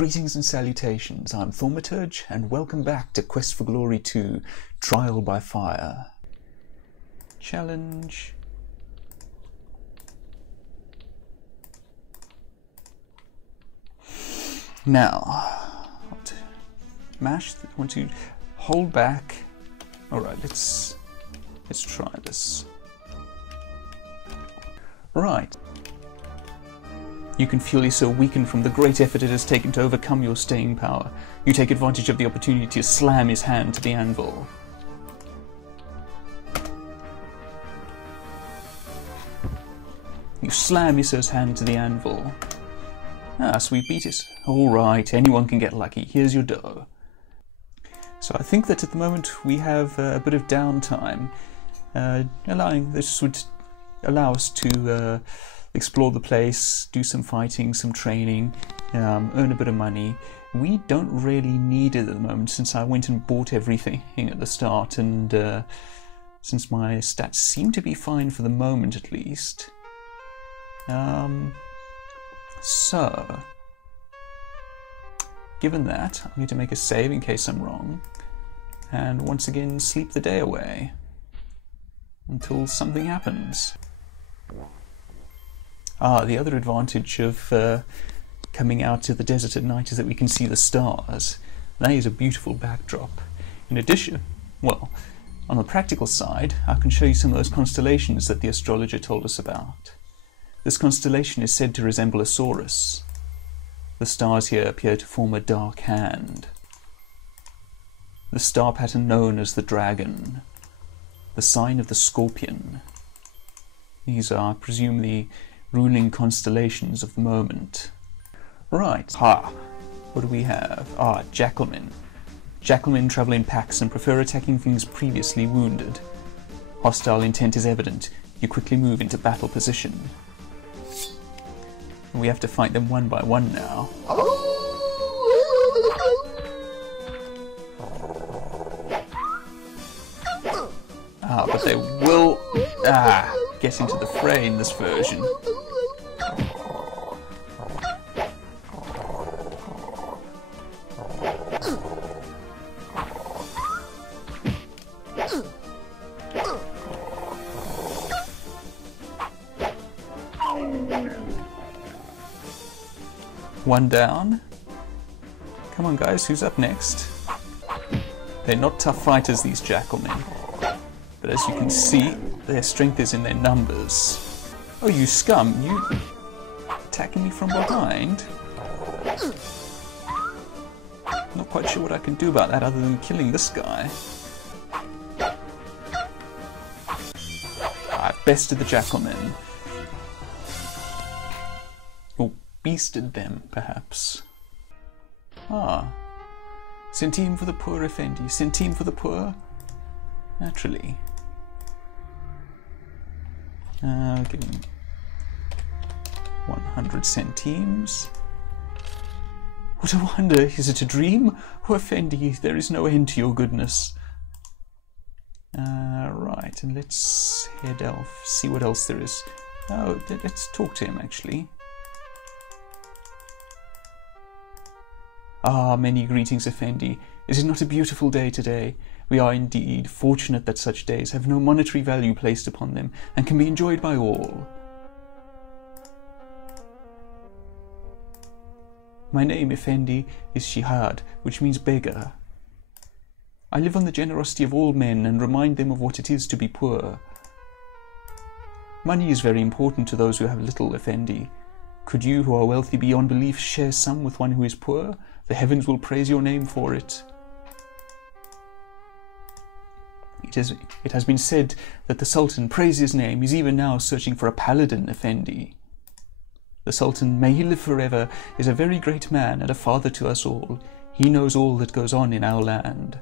Greetings and salutations, I'm Thaumaturge, and welcome back to Quest for Glory 2, Trial by Fire. Challenge. Now, mash, I want to hold back. Alright, let's try this. Right. You can feel yourself weaken from the great effort it has taken to overcome your staying power. You take advantage of the opportunity to slam his hand to the anvil. You slam Isso's hand to the anvil. Ah, sweet beatus. Alright, anyone can get lucky. Here's your dough. So I think that at the moment we have a bit of downtime. This would allow us to explore the place, do some fighting, some training, earn a bit of money. We don't really need it at the moment since I went and bought everything at the start, and since my stats seem to be fine for the moment at least. So, given that, I'm going to make a save in case I'm wrong, and once again sleep the day away until something happens. The other advantage of coming out to the desert at night is that we can see the stars. That is a beautiful backdrop. In addition, well, on the practical side, I can show you some of those constellations that the astrologer told us about. This constellation is said to resemble a saurus. The stars here appear to form a dark hand. The star pattern known as the dragon. The sign of the scorpion. These are, I presume, the ruling constellations of the moment. Right. What do we have? Jackalmen. Jackalmen travel in packs and prefer attacking things previously wounded. Hostile intent is evident. You quickly move into battle position. We have to fight them one by one now. But they will get into the fray in this version. One down. Come on guys, who's up next? They're not tough fighters, these jackalmen. But as you can see, their strength is in their numbers. Oh, you scum, you attacking me from behind? Not quite sure what I can do about that other than killing this guy. I've bested the jackalmen. Or beasted them, perhaps. Centime for the poor, Effendi. Centime for the poor? Naturally. Give him 100 centimes. What a wonder! Is it a dream? Oh, Effendi, there is no end to your goodness. Right, and let's head off, see what else there is. Oh, let's talk to him, actually. Many greetings, Effendi. Is it not a beautiful day today? We are indeed fortunate that such days have no monetary value placed upon them and can be enjoyed by all. My name, Effendi, is Shihad, which means beggar. I live on the generosity of all men and remind them of what it is to be poor. Money is very important to those who have little, Effendi. Could you, who are wealthy beyond belief, share some with one who is poor? The heavens will praise your name for it. It has been said that the Sultan, praise his name, is even now searching for a paladin, Effendi. The Sultan, may he live forever, is a very great man and a father to us all. He knows all that goes on in our land.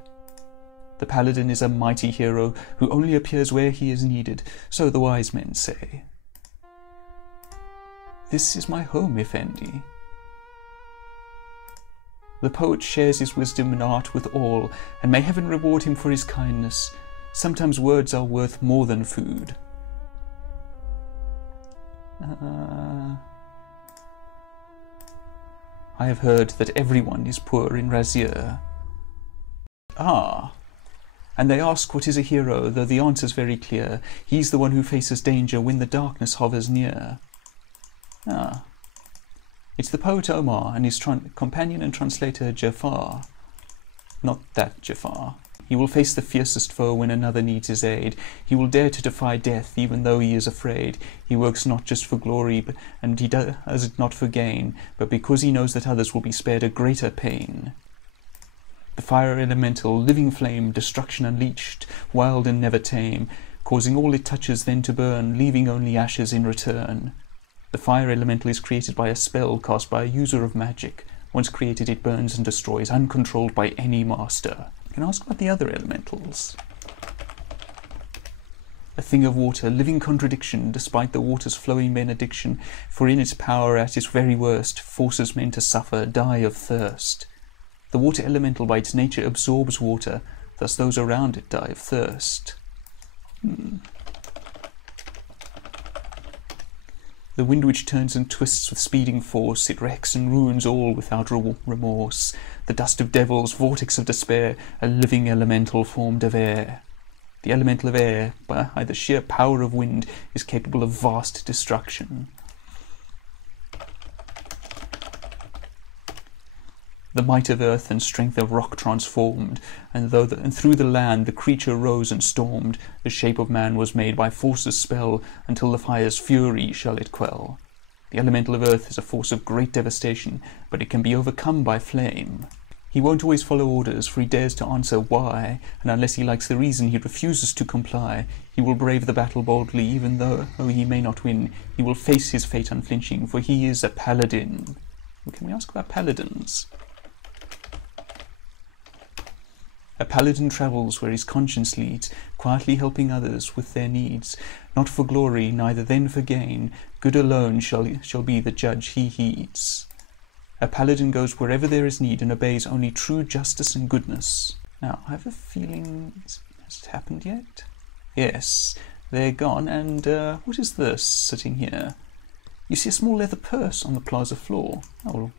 The paladin is a mighty hero who only appears where he is needed, so the wise men say. This is my home, Effendi. The poet shares his wisdom and art with all, and may heaven reward him for his kindness. Sometimes words are worth more than food. I have heard that everyone is poor in Razier. Ah, and they ask what is a hero, though the answer's very clear. He's the one who faces danger when the darkness hovers near. Ah, it's the poet Omar and his companion and translator Jafar. Not that Jafar. He will face the fiercest foe when another needs his aid. He will dare to defy death even though he is afraid. He works not just for glory, and he does it not for gain, but because he knows that others will be spared a greater pain. The fire elemental, living flame, destruction unleashed, wild and never tame, causing all it touches then to burn, leaving only ashes in return. The fire elemental is created by a spell cast by a user of magic. Once created, it burns and destroys, uncontrolled by any master. Can I ask about the other elementals? A thing of water, living contradiction, despite the water's flowing benediction, for in its power at its very worst, forces men to suffer, die of thirst. The water elemental by its nature absorbs water, thus those around it die of thirst. The wind which turns and twists with speeding force, it wrecks and ruins all without remorse. The dust of devils, vortex of despair, a living elemental formed of air. The elemental of air, by the sheer power of wind, is capable of vast destruction. The might of earth and strength of rock transformed, and through the land the creature rose and stormed. The shape of man was made by force's spell, until the fire's fury shall it quell. The elemental of earth is a force of great devastation, but it can be overcome by flame. He won't always follow orders, for he dares to answer why, and unless he likes the reason, he refuses to comply. He will brave the battle boldly, even though he may not win. He will face his fate unflinching, for he is a paladin. Well, can we ask about paladins? A paladin travels where his conscience leads, quietly helping others with their needs. Not for glory, neither then for gain, good alone shall be the judge he heeds. A paladin goes wherever there is need and obeys only true justice and goodness. Now, I have a feeling... has it happened yet? Yes, they're gone, and what is this sitting here? You see a small leather purse on the plaza floor. Oh, well,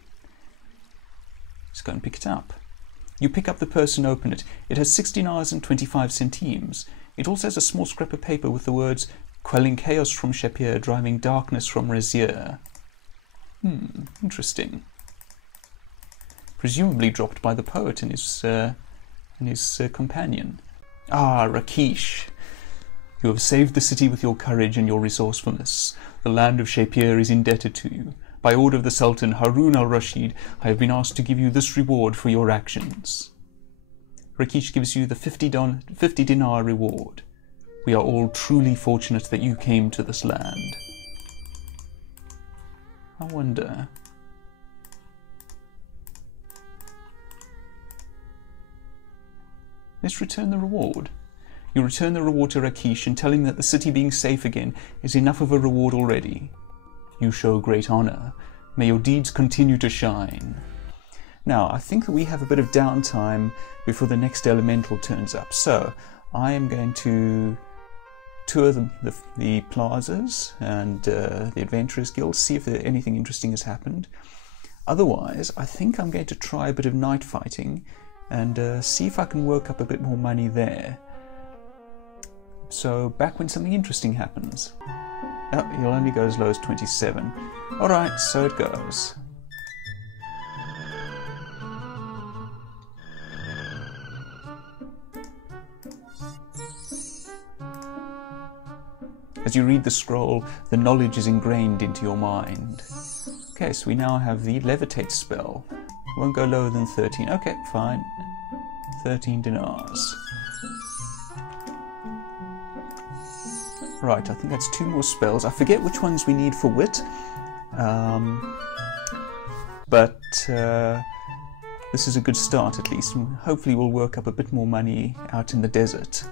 let's go and pick it up. You pick up the purse and open it. It has 16 hours and 25 centimes. It also has a small scrap of paper with the words, "Quelling chaos from Shapir, driving darkness from Razier." Interesting. Presumably dropped by the poet and his companion. Ah, Rakesh. You have saved the city with your courage and your resourcefulness. The land of Shapir is indebted to you. By order of the Sultan Harun al-Rashid, I have been asked to give you this reward for your actions. Rakesh gives you the 50 dinar reward. We are all truly fortunate that you came to this land. I wonder... Let's return the reward. You return the reward to Rakesh and tell him that the city being safe again is enough of a reward already. You show great honour. May your deeds continue to shine. Now, I think that we have a bit of downtime before the next elemental turns up. So, I am going to tour the plazas and the Adventurers Guild, see if anything interesting has happened. Otherwise, I think I'm going to try a bit of night fighting and see if I can work up a bit more money there. So, back when something interesting happens. Oh, he'll only go as low as 27. Alright, so it goes. As you read the scroll, the knowledge is ingrained into your mind. Okay, so we now have the levitate spell. Won't go lower than 13. Okay, fine. 13 dinars. Right, I think that's 2 more spells. I forget which ones we need for wit. But this is a good start at least, and hopefully we'll work up a bit more money out in the desert.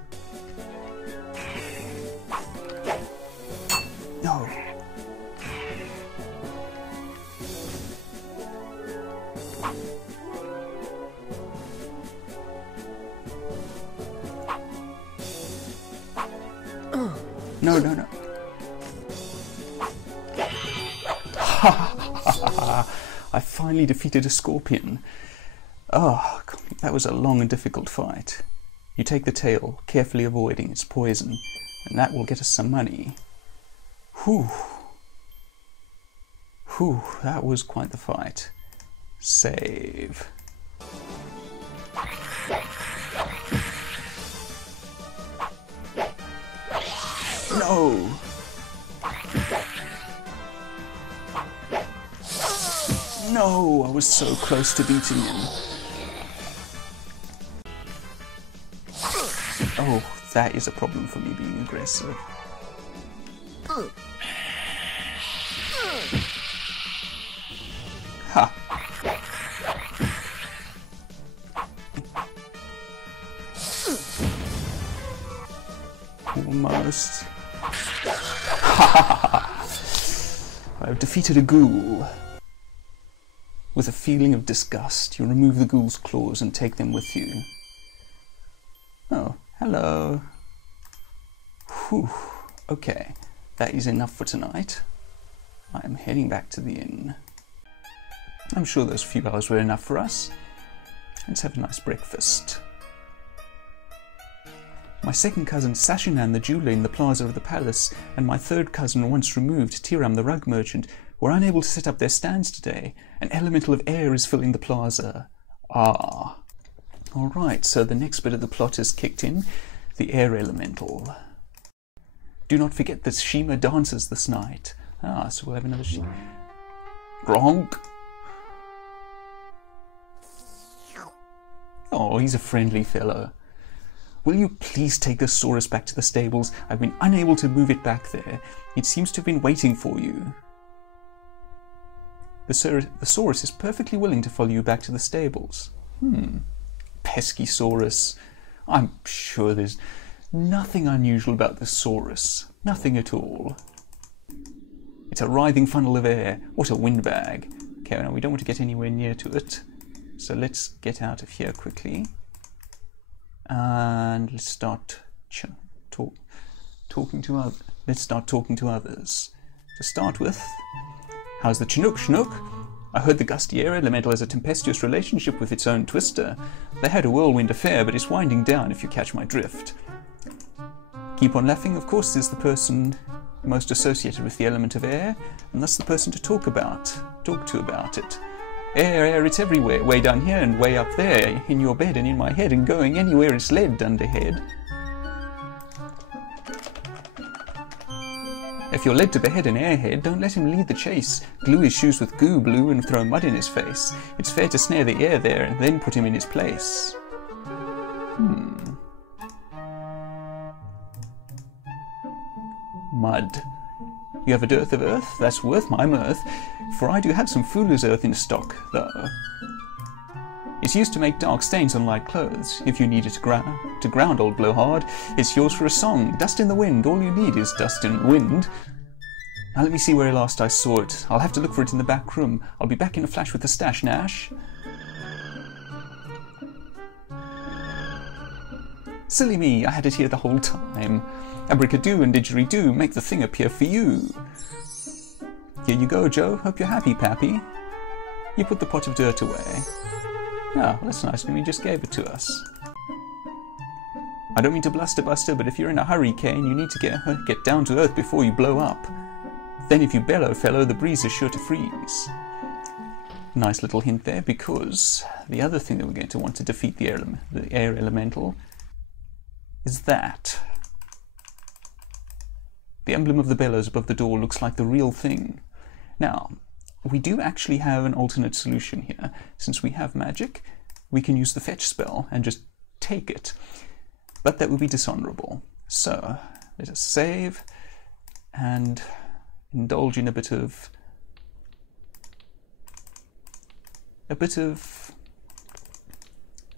No. No, no, no. I finally defeated a scorpion. Oh, that was a long and difficult fight. You take the tail, carefully avoiding its poison, and that will get us some money. Whew. Whew, that was quite the fight. Save. No! No, I was so close to beating him. Oh, that is a problem for me being aggressive. Ha! Almost. I've defeated a ghoul. With a feeling of disgust, you remove the ghoul's claws and take them with you. Oh, hello. Whew. Okay, that is enough for tonight. I am heading back to the inn. I'm sure those few hours were enough for us. Let's have a nice breakfast. My second cousin Sashinan the jeweler in the plaza of the palace and my third cousin once removed Tiram the rug merchant were unable to set up their stands today. An elemental of air is filling the plaza. Ah. Alright, so the next bit of the plot has kicked in. The air elemental. Do not forget that Shima dances this night. Ah, so we'll have another Shima. Gronk! Oh, he's a friendly fellow. Will you please take the Saurus back to the stables? I've been unable to move it back there. It seems to have been waiting for you. The Saurus is perfectly willing to follow you back to the stables. Pesky Saurus. I'm sure there's nothing unusual about the Saurus. Nothing at all. It's a writhing funnel of air. What a windbag. Okay, now we don't want to get anywhere near to it. So let's get out of here quickly. And let's start talking to others. Let's start talking to others. To start with, how's the Chinook Chinook? I heard the gusty air elemental has a tempestuous relationship with its own twister. They had a whirlwind affair, but it's winding down if you catch my drift. Keep on laughing, of course, is the person most associated with the element of air, and thus the person to talk to about it. Air, air, it's everywhere, way down here and way up there, in your bed and in my head and going anywhere it's led, underhead. If you're led to behead an airhead, don't let him lead the chase. Glue his shoes with goo blue and throw mud in his face. It's fair to snare the air there and then put him in his place. Mud. You have a dearth of earth? That's worth my mirth, for I do have some fool's earth in stock, though. It's used to make dark stains on light clothes. If you need it to ground old blowhard, it's yours for a song. Dust in the wind, all you need is dust in the wind. Now let me see where last I saw it. I'll have to look for it in the back room. I'll be back in a flash with the stash, Nash. Silly me, I had it here the whole time. Abracadoo and didgeridoo make the thing appear for you. Here you go, Joe. Hope you're happy, Pappy. You put the pot of dirt away. Oh, that's nice when he just gave it to us. I don't mean to bluster, Buster, but if you're in a hurricane, you need to get down to earth before you blow up. Then if you bellow, fellow, the breeze is sure to freeze. Nice little hint there, because the other thing that we're going to want to defeat the air elemental is that. The emblem of the bellows above the door looks like the real thing. Now, we do actually have an alternate solution here. Since we have magic, we can use the fetch spell and just take it. But that would be dishonorable. So, let us save and indulge in a bit of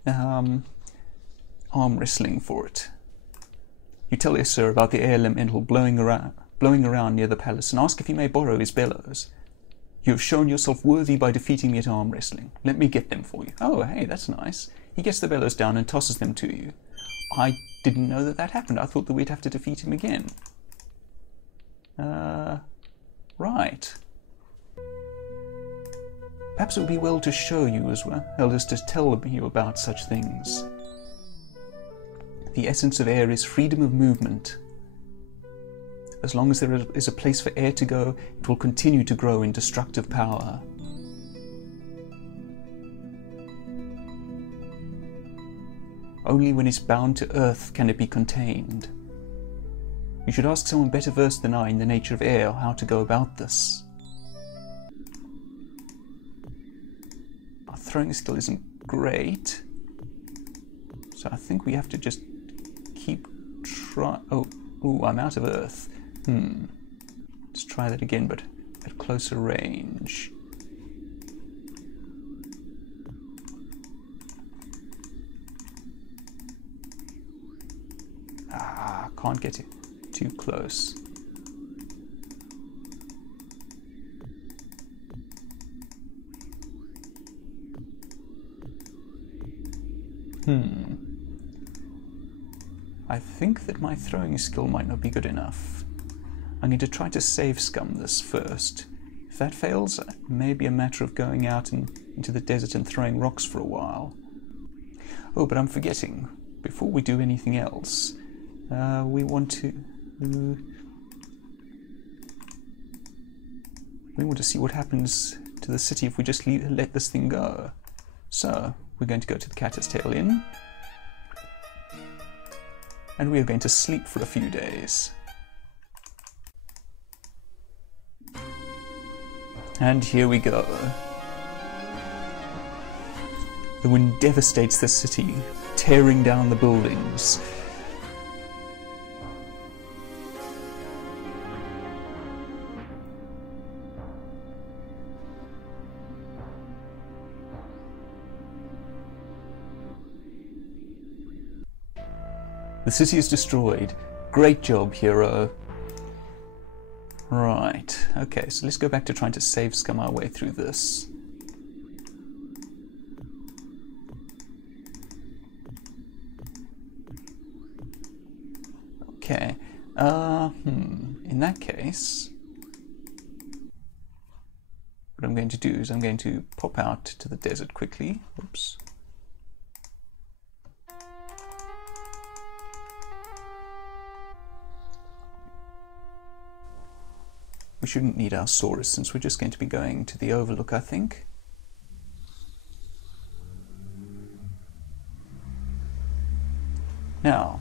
arm wrestling for it. You tell your sir about the air elemental blowing around near the palace and ask if he may borrow his bellows. You have shown yourself worthy by defeating me at arm wrestling. Let me get them for you. Oh, hey, that's nice. He gets the bellows down and tosses them to you. I didn't know that happened. I thought that we'd have to defeat him again. Right. Perhaps it would be well to show you as well, as to tell you about such things. The essence of air is freedom of movement. As long as there is a place for air to go, it will continue to grow in destructive power. Only when it's bound to earth can it be contained. You should ask someone better versed than I in the nature of air how to go about this. Our throwing skill isn't great, so I think we have to just keep trying. Oh, I'm out of earth. Let's try that again, but at closer range. Can't get it too close. I think that my throwing skill might not be good enough. I'm going to try to save scum this first. If that fails, it may be a matter of going out into the desert and throwing rocks for a while. Oh, but I'm forgetting. Before we do anything else, we want to see what happens to the city if we just let this thing go. So we're going to go to the Catertail Inn, and we are going to sleep for a few days. And here we go. The wind devastates the city, tearing down the buildings. The city is destroyed. Great job, hero. Right, okay, so let's go back to trying to save scum our way through this. Okay, in that case, what I'm going to do is I'm going to pop out to the desert quickly. Oops. We shouldn't need our Saurus since we're just going to be going to the Overlook, I think. Now,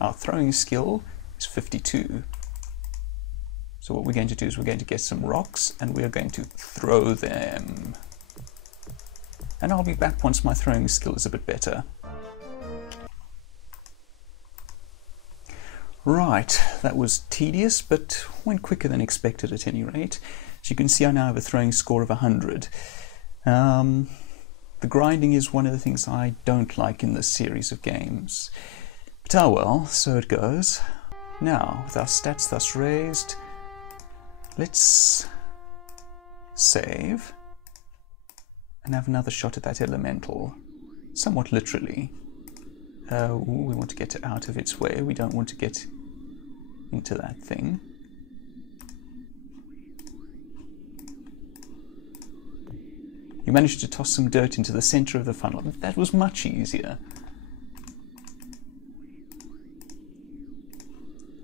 our throwing skill is 52. So what we're going to do is we're going to get some rocks and we are going to throw them. And I'll be back once my throwing skill is a bit better. Right, that was tedious, but went quicker than expected at any rate. As you can see, I now have a throwing score of 100. The grinding is one of the things I don't like in this series of games. But oh well, so it goes. Now, with our stats thus raised, let's save and have another shot at that elemental, somewhat literally. We want to get out of its way. We don't want to get into that thing. You managed to toss some dirt into the center of the funnel. That was much easier.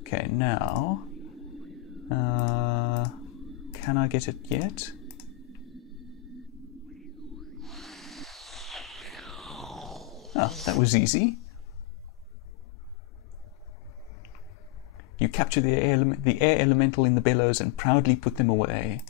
Okay, now, can I get it yet? Oh, that was easy. You capture the air elemental in the bellows and proudly put them away.